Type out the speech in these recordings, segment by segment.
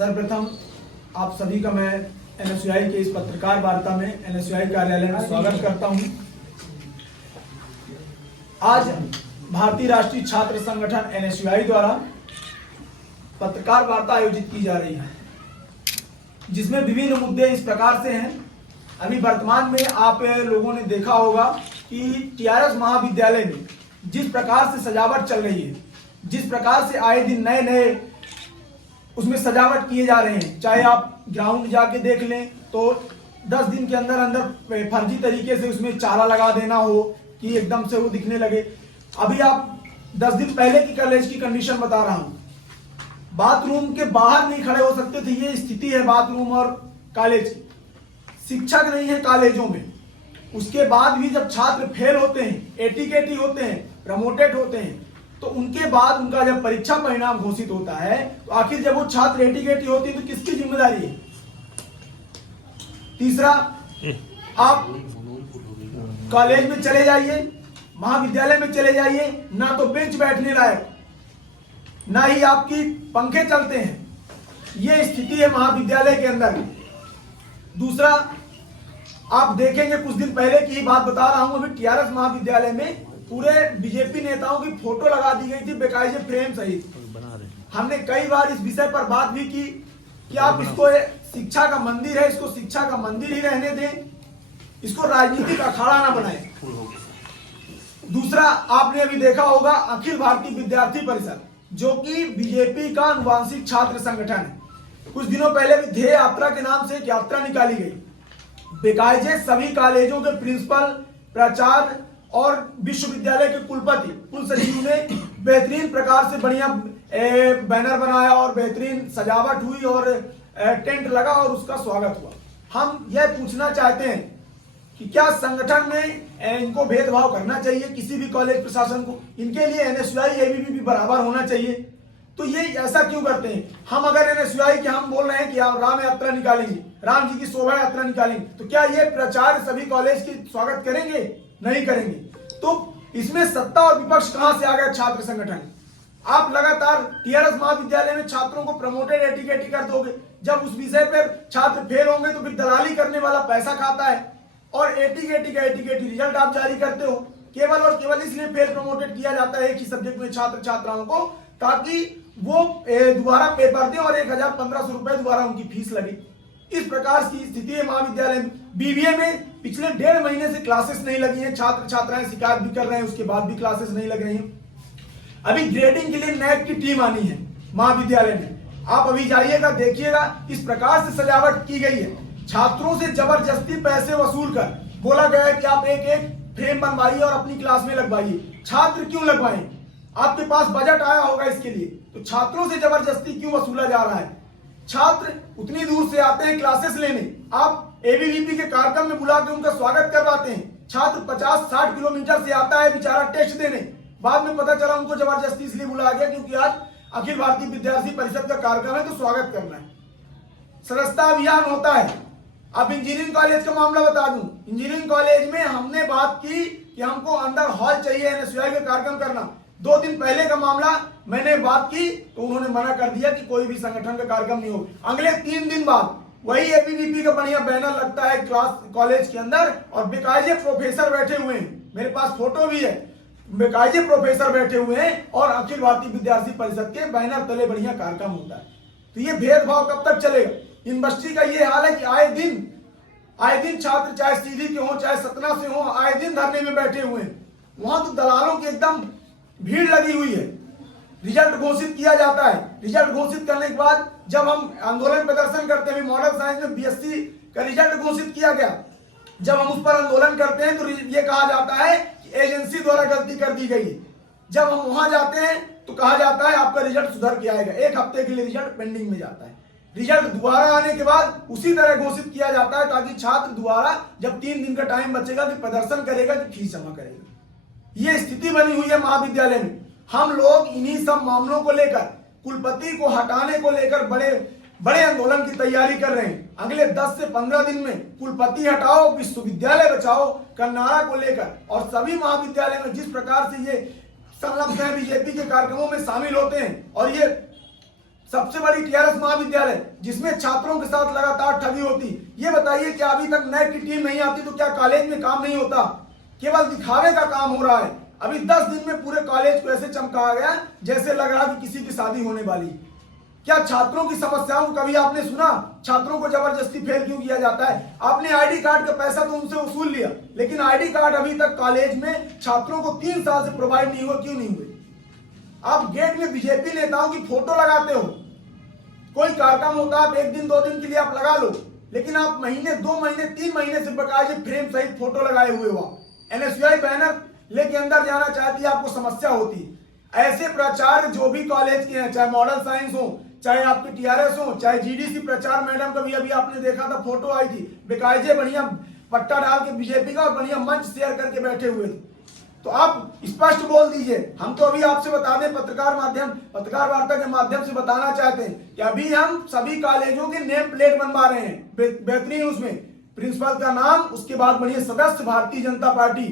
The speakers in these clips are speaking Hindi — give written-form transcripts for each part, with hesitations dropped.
सर्वप्रथम आप सभी का मैं एनएसयूआई के इस पत्रकार वार्ता में एनएसयूआई कार्यालय में स्वागत करता हूं। आज भारतीय राष्ट्रीय छात्र संगठन एनएसयूआई द्वारा पत्रकार वार्ता आयोजित की जा रही है, जिसमें विभिन्न मुद्दे इस प्रकार से हैं। अभी वर्तमान में आप लोगों ने देखा होगा कि टीआरएस महाविद्यालय में जिस प्रकार से सजावट चल रही है, जिस प्रकार से आए दिन नए नए उसमें सजावट किए जा रहे हैं, चाहे आप ग्राउंड जाके देख लें तो 10 दिन के अंदर अंदर फर्जी तरीके से उसमें चारा लगा देना हो कि एकदम से वो दिखने लगे। अभी आप 10 दिन पहले की कॉलेज की कंडीशन बता रहा हूं, बाथरूम के बाहर नहीं खड़े हो सकते थे। ये स्थिति है बाथरूम और कॉलेज की। शिक्षक नहीं है कॉलेजों में। उसके बाद भी जब छात्र फेल होते हैं, एटीकेटी होते हैं, प्रमोटेड होते हैं, तो उनके बाद उनका जब परीक्षा परिणाम घोषित होता है तो आखिर जब वो छात्र एटीकेटी होती है तो किसकी जिम्मेदारी है? तीसरा, आप कॉलेज में चले जाइए, महाविद्यालय में चले जाइए, ना तो बेंच बैठने लायक, ना ही आपकी पंखे चलते हैं। ये स्थिति है महाविद्यालय के अंदर। दूसरा, आप देखेंगे कुछ दिन पहले की ही बात बता रहा हूं, अभी टीआरएस महाविद्यालय में पूरे बीजेपी नेताओं की फोटो लगा दी गई थी बेकायदे फ्रेम सहित। हमने कई बार इस विषय पर बात भी की कि आप इसको शिक्षा का मंदिर है, इसको शिक्षा का मंदिर ही रहने दें, इसको राजनीतिक अखाड़ा ना बनाएं। दूसरा, आपने अभी देखा होगा अखिल भारतीय विद्यार्थी परिषद, जो कि बीजेपी का अनुवांशिक छात्र संगठन है, कुछ दिनों पहले भी ध्येय यात्रा के नाम से एक यात्रा निकाली गई। बेकायदे सभी कॉलेजों के प्रिंसिपल, प्राचार्य और विश्वविद्यालय के कुलपति, कुल सचिव ने बेहतरीन प्रकार से बढ़िया बैनर बनाया और बेहतरीन सजावट हुई और टेंट लगा और उसका स्वागत हुआ। हम यह पूछना चाहते हैं कि क्या संगठन में इनको भेदभाव करना चाहिए, किसी भी कॉलेज प्रशासन को? इनके लिए एनएसयूआई एबीवीपी भी बराबर होना चाहिए। तो ये ऐसा क्यों करते हैं? हम अगर एनएसयूआई के हम बोल रहे हैं कि आप राम यात्रा निकालेंगे, राम जी की शोभा यात्रा निकालेंगे, तो क्या ये प्राचार्य सभी कॉलेज की स्वागत करेंगे? नहीं करेंगे। तो इसमें सत्ता और विपक्ष कहां से आ गया? छात्र संगठन। आप लगातार टीआरएस महाविद्यालय में छात्रों को प्रमोटेड एटीकेटी कर दोगे। जब उस विषय पर छात्र फेल होंगे तो फिर दलाली करने वाला पैसा खाता है और एटीकेटी का एटीकेटी रिजल्ट आप जारी करते हो। केवल और केवल इसलिए फेल प्रमोटेड किया जाता है एक ही सब्जेक्ट में छात्र छात्राओं को, ताकि वो दोबारा पेपर दें और 1000-1500 रुपए दोबारा उनकी फीस लगे। इस प्रकार की स्थिति है महाविद्यालय में। बीबीए में पिछले 1.5 महीने से क्लासेस नहीं लगी हैं, छात्र छात्राएं शिकायत भी कर रहे हैं, उसके बाद भी क्लासेस नहीं लग रही हैं। अभी ग्रेडिंग के लिए नैक की टीम आनी है महाविद्यालय में। आप अभी जाइएगा, देखिएगा, इस प्रकार से सजावट की गई है। छात्रों से जबरदस्ती पैसे वसूल कर बोला गया है कि आप एक एक फ्रेम बनवाइए और अपनी क्लास में लगवाइए। छात्र क्यों लगवाएं? आपके पास बजट आया होगा इसके लिए, तो छात्रों से जबरदस्ती क्यों वसूला जा रहा है? छात्र उतनी दूर से आते हैं क्लासेस लेने, आप एबीवीपी के कार्यक्रम में बुला के उनका स्वागत करवाते हैं। छात्र 50-60 किलोमीटर से आता है बेचारा टेस्ट देने, बाद में पता चला उनको जबरदस्ती इसलिए बुलाया गया क्योंकि आज अखिल भारतीय विद्यार्थी परिषद का कार्यक्रम है तो स्वागत करना है। सदस्यता अभियान होता है। अब इंजीनियरिंग कॉलेज का मामला बता दूं, इंजीनियरिंग कॉलेज में हमने बात की कि हमको अंदर हॉल चाहिए एनएसयूआई का कार्यक्रम करना। 2 दिन पहले का मामला मैंने बात की तो उन्होंने मना कर दिया कि कोई भी संगठन का कार्यक्रम नहीं हो। अगले 3 दिन बाद वही एबीवीपी का बढ़िया बैनर लगता है क्लास कॉलेज के अंदर और बेकायदे प्रोफेसर बैठे हुए हैं, मेरे पास फोटो भी है, बेकायदे प्रोफेसर बैठे हुए हैं और अखिल भारतीय विद्यार्थी परिषद के बैनर तले बढ़िया कार्यक्रम होता है। तो ये भेदभाव कब तक चलेगा? यूनिवर्सिटी का ये हाल है कि आए दिन छात्र चाहे सीधी के हों चाहे सतना से हों, आए दिन धरने में बैठे हुए हैं। वहां तो दलालों की एकदम भीड़ लगी हुई है। रिजल्ट घोषित किया जाता है, रिजल्ट घोषित करने के बाद जब हम आंदोलन प्रदर्शन करते हैं, मॉडल साइंस में बीएससी का रिजल्ट घोषित किया गया, जब हम उस पर आंदोलन करते हैं तो ये कहा जाता है कि एजेंसी द्वारा गलती कर दी गई। जब हम वहां जाते हैं तो कहा जाता है आपका रिजल्ट सुधर के आएगा। 1 हफ्ते के लिए रिजल्ट पेंडिंग में जाता है। रिजल्ट दोबारा आने के बाद उसी तरह घोषित किया जाता है ताकि छात्र दोबारा जब 3 दिन का टाइम बचेगा कि प्रदर्शन करेगा कि फीस जमा करेगा। ये स्थिति बनी हुई है महाविद्यालय में। हम लोग इन्हीं सब मामलों को लेकर, कुलपति को हटाने को लेकर बड़े आंदोलन की तैयारी कर रहे हैं। अगले 10 से 15 दिन में कुलपति हटाओ विश्वविद्यालय बचाओ का नारा को लेकर और सभी महाविद्यालय में जिस प्रकार से ये संलग्न है बीजेपी के कार्यक्रमों में शामिल होते हैं और ये सबसे बड़ी टीआरएस महाविद्यालय जिसमें छात्रों के साथ लगातार ठगी होती। ये बताइए कि अभी तक नैक की टीम नहीं आती तो क्या कॉलेज में काम नहीं होता? केवल दिखावे का काम हो रहा है। अभी 10 दिन में पूरे कॉलेज को ऐसे चमकाया गया जैसे लग रहा कि किसी की शादी होने वाली। क्या छात्रों की समस्याओं को कभी आपने सुना? छात्रों को जबरदस्ती फेल क्यों किया जाता है? आपने आईडी कार्ड का पैसा तो उनसे वसूल लिया, लेकिन आईडी कार्ड अभी तक कॉलेज में छात्रों को 3 साल से प्रोवाइड नहीं हुआ। क्यों नहीं हुए? आप गेट में बीजेपी नेताओं की फोटो लगाते हो। कोई कार्यक्रम होता है, आप 1 दिन 2 दिन के लिए आप लगा लो, लेकिन आप महीने 2 महीने 3 महीने से बकायदे फ्रेम सहित फोटो लगाए हुए हो। एनएसयूआई बैनर लेके अंदर जाना चाहती है, आपको समस्या होती। ऐसे प्राचार्य जो भी कॉलेज के हैं, चाहे मॉडल साइंस हो, चाहे आपके टीआरएस हो, चाहे जीडीसी प्रचार मैडम का भी अभी आपने देखा था, फोटो आई थी, बेकायदे बढ़िया पट्टा डाल के बीजेपी का और बढ़िया मंच शेयर करके बैठे हुए थे। तो आप स्पष्ट बोल दीजिए। हम तो अभी आपसे बता दें, पत्रकार वार्ता के माध्यम से बताना चाहते हैं कि अभी हम सभी कॉलेजों के नेम प्लेट बनवा रहे हैं। बेहतरीन उसमें प्रिंसिपल का नाम, उसके बाद बढ़िया सदस्य भारतीय जनता पार्टी,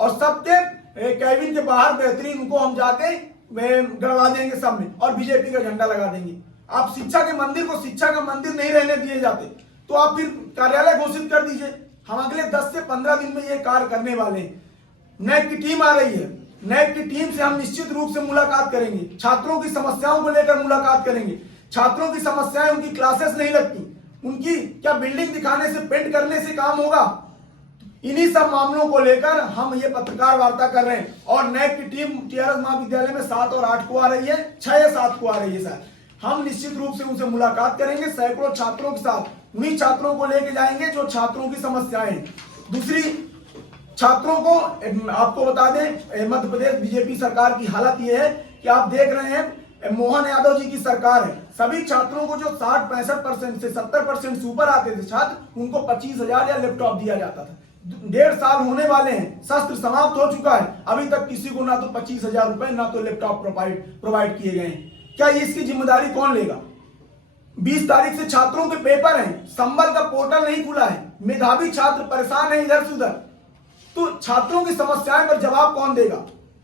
और सबके कैबिन के बाहर बेहतरीन उनको हम जाके गड़वा देंगे सब में, और बीजेपी का झंडा लगा देंगे। आप शिक्षा के मंदिर को शिक्षा का मंदिर नहीं रहने दिए जाते तो आप फिर कार्यालय घोषित कर दीजिए। हम अगले 10 से 15 दिन में ये कार्य करने वाले हैं। नैक की टीम आ रही है, नैक की टीम से हम निश्चित रूप से मुलाकात करेंगे, छात्रों की समस्याओं को लेकर मुलाकात करेंगे। छात्रों की समस्याएं, उनकी क्लासेस नहीं लगती, उनकी क्या बिल्डिंग दिखाने से, पेंट करने से काम होगा? इन्हीं सब मामलों को लेकर हम ये पत्रकार वार्ता कर रहे हैं। और नैक की टीम टीआरएस महाविद्यालय में 7 और 8 को आ रही है, 6 या 7 को आ रही है सर। हम निश्चित रूप से उनसे मुलाकात करेंगे, सैकड़ों छात्रों के साथ, उन्हीं छात्रों को लेके जाएंगे जो छात्रों की समस्याएं। दूसरी, छात्रों को आपको बता दें, मध्य प्रदेश बीजेपी सरकार की हालत यह है कि आप देख रहे हैं, मोहन यादव जी की सरकार है। सभी छात्रों को जो 60-65% से 70% से ऊपर आते थे छात्र, उनको 25,000 या लैपटॉप दिया जाता था। 1.5 साल होने वाले हैं, सत्र समाप्त हो चुका है, अभी तक किसी को ना तो 25,000 रुपए ना तो लैपटॉप प्रोवाइड किए गए हैं। क्या इसकी जिम्मेदारी कौन लेगा? 20 तारीख से छात्रों के पेपर हैं, संबल का पोर्टल नहीं खुला है, मेधावी छात्र परेशान है इधर से उधर। तो छात्रों की समस्याएं पर जवाब कौन देगा?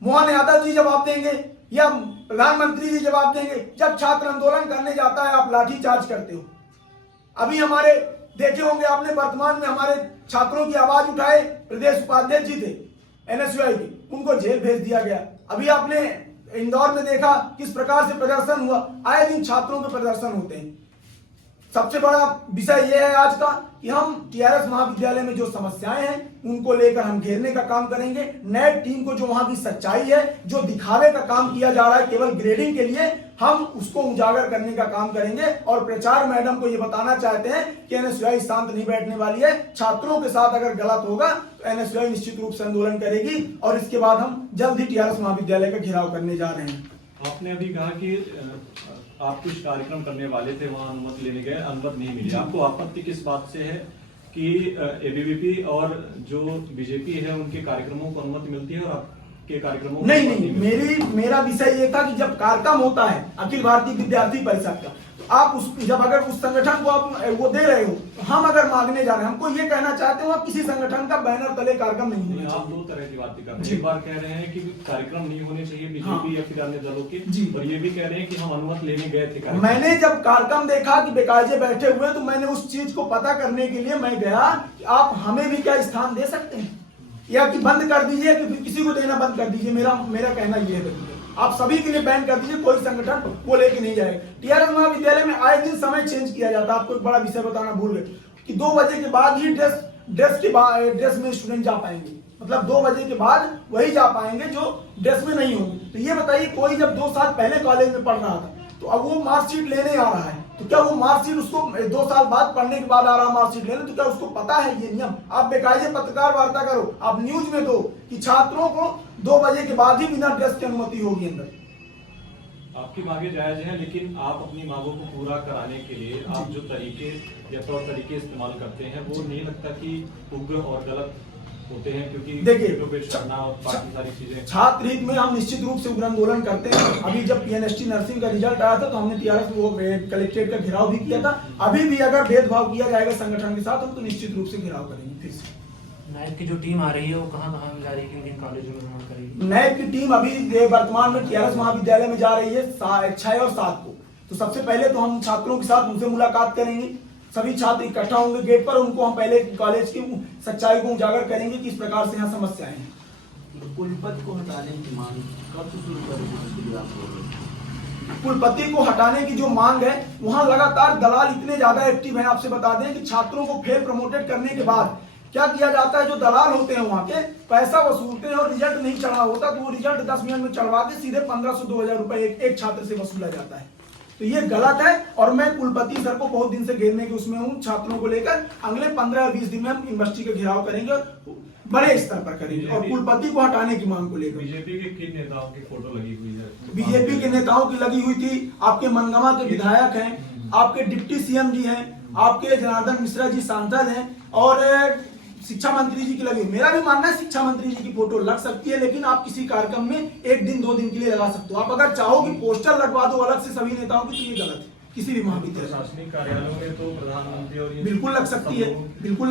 मोहन यादव जी जवाब देंगे या प्रधानमंत्री जी जवाब देंगे? जब छात्र आंदोलन करने जाता है आप लाठीचार्ज करते हो। अभी हमारे देखे होंगे आपने, वर्तमान में हमारे छात्रों की आवाज उठाए प्रदेश उपाध्यक्ष जी थे एनएसयूआई के, उनको जेल भेज दिया गया। अभी आपने इंदौर में देखा किस प्रकार से प्रदर्शन हुआ। आए दिन छात्रों के प्रदर्शन होते हैं। सबसे बड़ा विषय यह है आज का कि हम टीआरएस महाविद्यालय में जो समस्याएं हैं उनको लेकर हम घेरने का काम करेंगे। नैक टीम को जो वहां की सच्चाई है, जो दिखावे का काम किया जा रहा है केवल ग्रेडिंग के लिए, हम उसको उजागर करने का काम करेंगे। और प्रचार मैडम को ये बताना चाहते हैं कि एनएसयूआई शांत नहीं बैठने वाली है। छात्रों के साथ अगर गलत होगा तो एनएसयूआई निश्चित रूप से आंदोलन करेगी और इसके बाद हम जल्द ही टीआरएस महाविद्यालय का घेराव करने जा रहे हैं। आपने अभी कहा कि आप कुछ कार्यक्रम करने वाले थे, वहां अनुमति लेने गए, अनुमति नहीं मिली। आपको आपत्ति किस बात से है कि एबीवीपी और जो बीजेपी है उनके कार्यक्रमों को अनुमति मिलती है और आपके कार्यक्रमों को नहीं, मेरा विषय ये था कि जब कार्यक्रम होता है अखिल भारतीय विद्यार्थी परिषद का, आप जब अगर उस संगठन को आप वो दे रहे हो, तो हम अगर मांगने जा रहे हैं, हमको ये कहना चाहते हो आप किसी संगठन का बैनर तले कार्यक्रम नहीं होना चाहिए। आप 2 तरह की बातें कर रहे हैं। एक बार कह रहे हैं कि कार्यक्रम नहीं होने चाहिए बीजेपी या फिर अन्य दलों के, और ये भी कह रहे हैं कि हम अनुमति लेने गए थे। मैंने जब कार्यक्रम देखा कि बेकायदे बैठे हुए, तो मैंने उस चीज को पता करने के लिए मैं गया कि आप हमें भी क्या स्थान दे सकते हैं, या कि बंद कर दीजिए, कि किसी को देना बंद कर दीजिए। मेरा कहना यह है आप सभी के लिए बैन कर दीजिए, कोई संगठन वो लेके नहीं जाएगा। टीआरएस महाविद्यालय में आए दिन समय चेंज किया जाता है। आपको एक बड़ा विषय बताना भूल गए कि 2 बजे के बाद ही ड्रेस में स्टूडेंट जा पाएंगे, मतलब 2 बजे के बाद वही जा पाएंगे जो ड्रेस में नहीं होंगे। तो ये बताइए, कोई जब 2 साल पहले कॉलेज में पढ़ रहा था तो अब वो मार्कशीट लेने आ रहा है, तो क्या वो मार्कशीट उसको 2 साल बाद पढ़ने के बाद आ रहा मार्कशीट लेने, तो क्या उसको पता है ये नियम? आप बेकायदे पत्रकार वार्ता करो, आप न्यूज में दो कि छात्रों को 2 बजे के बाद ही बिना ड्रेस की अनुमति होगी अंदर। आपकी मांगे जायज हैं, लेकिन आप अपनी मांगों को पूरा कराने के लिए आप जो तरीके या तौर तरीके इस्तेमाल करते हैं वो नहीं लगता कि उग्र और गलत होते हैं? क्योंकि देखिए, सारी चीजें छात्र हित में हम निश्चित रूप से उग्र आंदोलन करते हैं। अभी जब पीएनएसटी नर्सिंग का रिजल्ट आया था तो हमने टीआरएस वो कलेक्ट्रेट का घेराव भी किया था। अभी भी अगर भेदभाव किया जाएगा संगठन के साथ, हम तो निश्चित रूप से घेराव करेंगे। फिर से नैक की जो टीम आ रही है वो कहाँ जा रही है, किन कॉलेजों में करेगी? नैक की टीम अभी वर्तमान में टीआरएस महाविद्यालय में जा रही है 6 और 7 को। तो सबसे पहले तो हम छात्रों के साथ उनसे मुलाकात करेंगे, सभी छात्र इकट्ठा होंगे गेट पर, उनको हम पहले कॉलेज की सच्चाई को उजागर करेंगे कि इस प्रकार से यहाँ समस्याएं हैं। कुलपति को हटाने की मांग कब से शुरू करेंगे आप लोग? कुलपति को हटाने की जो मांग है, वहां लगातार दलाल इतने ज्यादा एक्टिव हैं। आपसे बता दें कि छात्रों को फेल प्रमोटेड करने के बाद क्या किया जाता है, जो दलाल होते हैं वहां के पैसा वसूलते हैं और रिजल्ट नहीं चढ़ा होता तो वो रिजल्ट 10 मिनट में चढ़वा के सीधे 1500-2000 रुपए एक छात्र से वसूला जाता है। तो ये गलत है और मैं कुलपति सर को बहुत दिन से घेरने के उसमें हूँ छात्रों को लेकर। अगले 15 या 20 दिन में हम यूनिवर्सिटी का घेराव करेंगे और बड़े स्तर पर करेंगे और कुलपति को हटाने की मांग को लेकर। बीजेपी के किन नेताओं की फोटो लगी हुई है? बीजेपी के नेताओं की लगी हुई थी, आपके मनगमा के विधायक हैं, आपके डिप्टी सीएम जी हैं, आपके जनार्दन मिश्रा जी सांसद हैं और शिक्षा मंत्री जी की लगी। मेरा भी मानना है शिक्षा मंत्री जी की फोटो लग सकती है, लेकिन आप किसी कार्यक्रम में 1 दिन 2 दिन के लिए लगा सकते हो। आप अगर चाहो कि पोस्टर लगवा दो अलग से सभी नेताओं की, तो ये गलत है। किसी भी महाविद्यालय प्रशासनिक कार्यालयों में तो प्रधानमंत्री और बिल्कुल लग सकती है, बिल्कुल